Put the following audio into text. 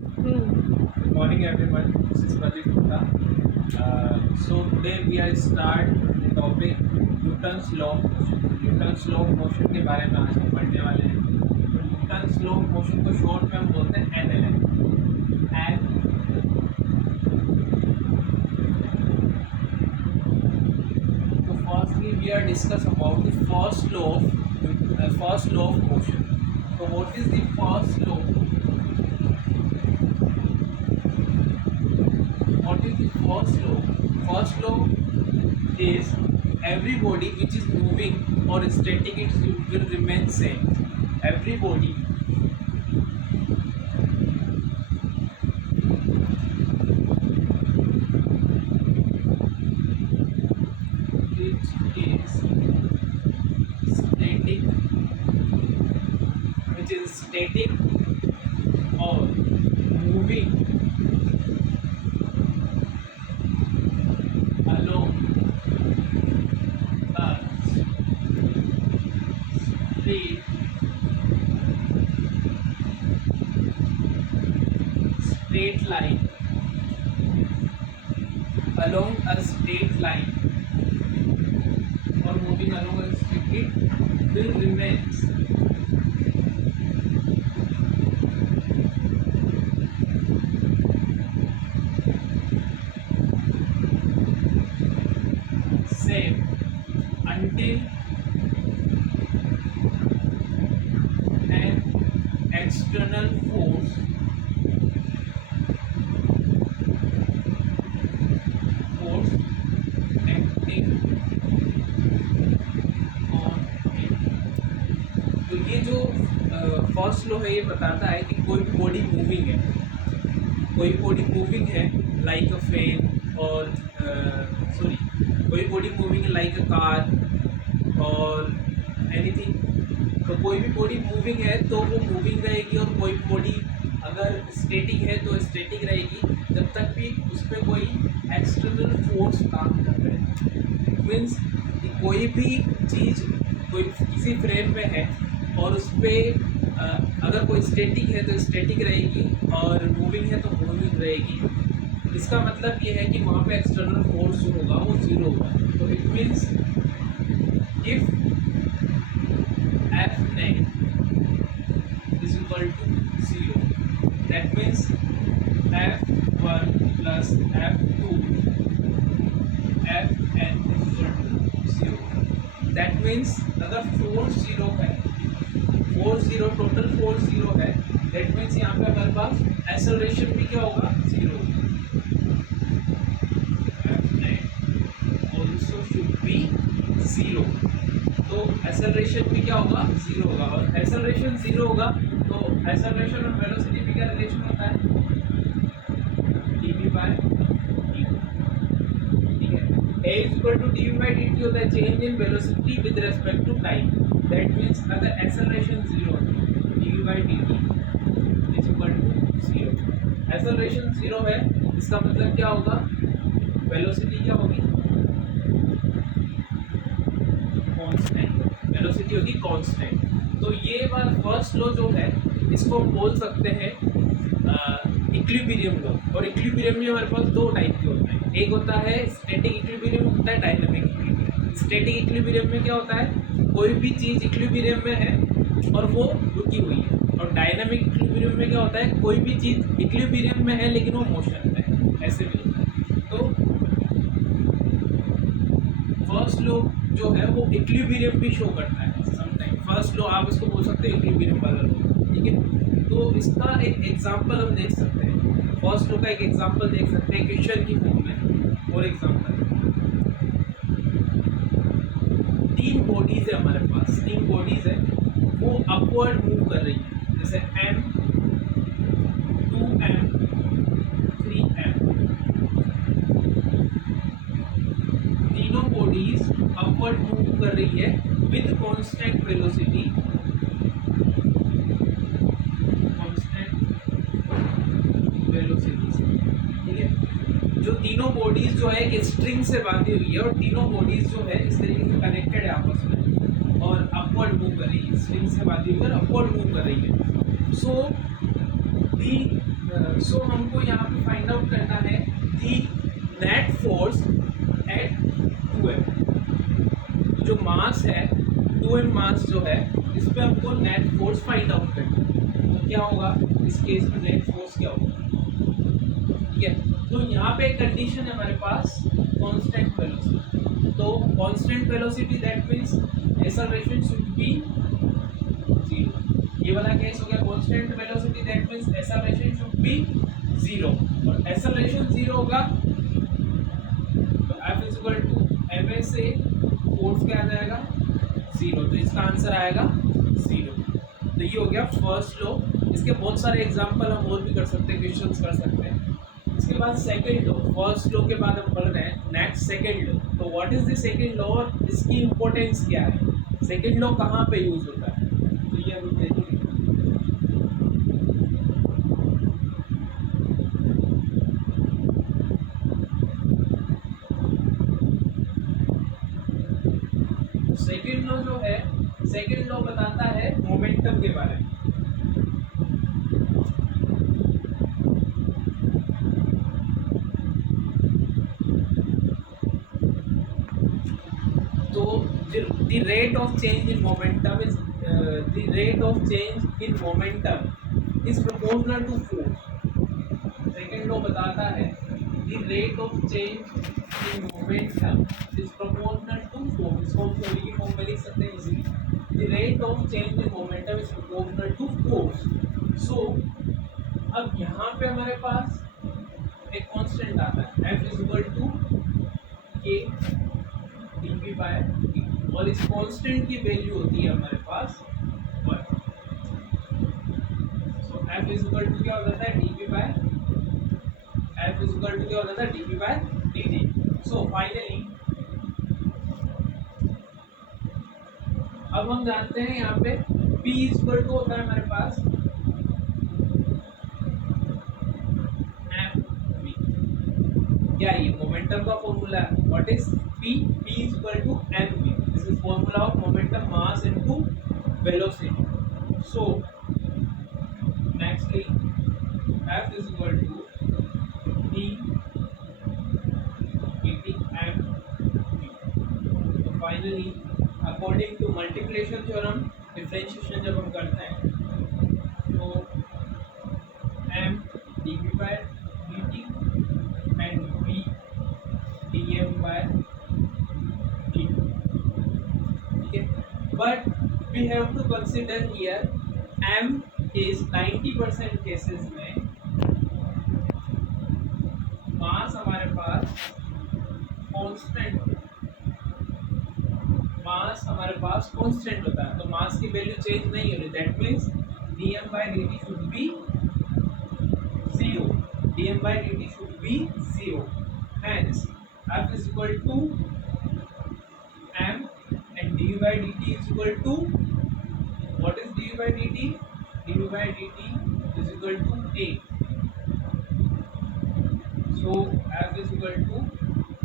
Good morning, everyone. This is Pradeep Gupta. So today we are start the topic Newton's law of motion. Newton's law of motion के बारे में आज हम पढ़ने वाले हैं. तो Newton's law of motion को शॉर्ट में हम बोलते हैं NLM. And so firstly we are discuss about the first law of motion. So what is the first law? What is the first law? First law is every body which is moving or static it will remain same. Every body which is static or moving along a straight line along a straight line or moving along a straight it will remains same until an external force acting on it. तो ये जो first law है ये बताता है कि कोई भी बॉडी मूविंग है, कोई बॉडी मूविंग है लाइक अ फैन और सॉरी कोई बॉडी मूविंग है लाइक अ कार और एनीथिंग. तो कोई भी बॉडी मूविंग है तो वो मूविंग रहेगी और कोई भी बॉडी अगर स्टैटिक है तो स्टैटिक रहेगी जब तक भी उस पर कोई एक्सटर्नल फोर्स काम कर रहे हैं. मीन्स कोई भी चीज़ कोई किसी फ्रेम में है और उस पर अगर कोई स्टैटिक है तो स्टैटिक रहेगी और मूविंग है तो मूविंग रहेगी. इसका मतलब ये है कि वहाँ पे एक्सटर्नल फोर्स जो होगा वो जीरो होगा. तो it means if F net is equal to zero that means F1 plus F2 Fn is equal to zero. That means अगर फोर्स जीरो है, force zero total force zero है, that means यहाँ पे हमारे पास acceleration भी क्या होगा zero. Also should be zero. तो एक्सेलरेशन भी क्या होगा जीरो होगा और एक्सेलरेशन जीरो होगा तो एक्सेलरेशन और वेलोसिटी भी क्या रिलेशन होता है dv बाय dt. ठीक है. a is equal to dv by dt होता है change in velocity with respect to time. That means अगर एक्सेलरेशन जीरो है dv by dt is equal to zero. Acceleration zero है इसका मतलब क्या होगा वेलोसिटी क्या होगी कांस्टेंट. वेलोसिटी होगी कांस्टेंट. तो ये वाला फर्स्ट लॉ जो है इसको हम बोल सकते हैं इक्विलिब्रियम लॉ. और इक्विलिब्रियम में हमारे पास दो टाइप के होते हैं. एक होता है स्टैटिक इक्विलिब्रियम, होता है डायनामिक इक्विलिब्रियम. स्टैटिक इक्विलिब्रियम में क्या होता है कोई भी चीज़ इक्विलिब्रियम में है और वो रुकी हुई है. और डायनामिक इक्विलिब्रियम में क्या होता है कोई भी चीज़ इक्विलिब्रियम में है लेकिन वो मोशन में है. ऐसे भी होता है. तो फर्स्ट लॉ जो है वो इक्विलिब्रियम भी शो करता है समटाइम. फर्स्ट लॉ आप इसको बोल सकते हैं इक्विलिब्रियम वाला लॉ. ठीक है. तो इसका एक एग्जांपल हम देख सकते हैं. फर्स्ट लॉ का एक एग्जांपल देख सकते हैं क्वेश्चन की फॉर्म में. और एग्जांपल तीन बॉडीज है हमारे पास, तीन बॉडीज है वो अपवर्ड मूव कर रही है. जैसे m 2m 3m. तीनों बॉडीज अपवर्ड मूव कर रही है with constant velocity. Constant velocity. ठीक है. जो तीनों बॉडीज जो है एक स्ट्रिंग से बांधी हुई है और तीनों बॉडीज जो है इस तरीके से कनेक्टेड है आपस में और अपवर्ड मूव कर रही है. स्ट्रिंग से बांधी हुई है और अपवर्ड मूव कर रही है. सो दी सो हमको यहाँ पे फाइंड आउट करना है दी नेट फोर्स एट 2m। जो मास है 2m मास जो है, इस पे हमको नेट फोर्स फाइंड आउट करना है। तो क्या होगा इस केस में, नेट फोर्स क्या होगा? ठीक है, तो यहाँ पे एक कंडीशन है हमारे पास, कांस्टेंट वेलोसिटी। तो constant velocity that means acceleration should be 0। ये वाला केस हो गया constant velocity that means acceleration should be 0। और एक्सेलरेशन 0 होगा तो F is equal to ma से फोर्स क्या आ जाएगा 0। तो इसका आंसर आएगा 0। तो ये हो गया फर्स्ट लॉ। इसके बहुत सारे एग्जांपल हम और भी कर सकते हैं, क्वेश्चंस कर सकते हैं। इसके बाद सेकंड लॉ, फर्स्ट लॉ के बाद हम पढ़ रहे हैं नेक्स्ट सेकंड लॉ। तो what is the second law और इसकी इंपॉर्टेंस क्या है, सेकंड लॉ कहाँ पे यूज होता है, तो ये हम देखेंगे। सेकंड लॉ जो है, सेकंड लॉ बताता है मोमेंटम के बारे में। तो the rate of change in momentum is the rate of change in momentum is proportional to force। Second law बताता है the rate of change in momentum is proportional to force। इसको हम थ्योरी की form में लिख सकते हैं easily. the rate of change in momentum is proportional to force। so अब यहाँ पे हमारे पास एक कांस्टेंट आता है F is equal to K dp by dt, और इस कांस्टेंट की वैल्यू होती है हमारे पास 1। So F is equal to क्या हो जाता है dp by F is equal to क्या हो जाता है dp by dt। So finally अब हम जानते हैं यहाँ पे P इज इक्वल टू होता है हमारे पास mv। क्या ये मोमेंटम का फॉर्मूला है? What is P? P is equal to mv। This is formula of momentum, mass into velocity। So nextly F is equal to d dt mv। So finally according to multiplication theorem, differentiation जब हम करते हैं तो m dv by dt and v dm by but we have to consider here m is 90% cases में मास हमारे पास constant, मास हमारे पास कांस्टेंट होता है, तो मास की वैल्यू चेंज नहीं हो रही। That means dm by dt should be 0। dm by dt should be 0। hence F is equal to m and dv by dt is equal to, what is dv by dt? dv by dt is equal to a। So F is equal to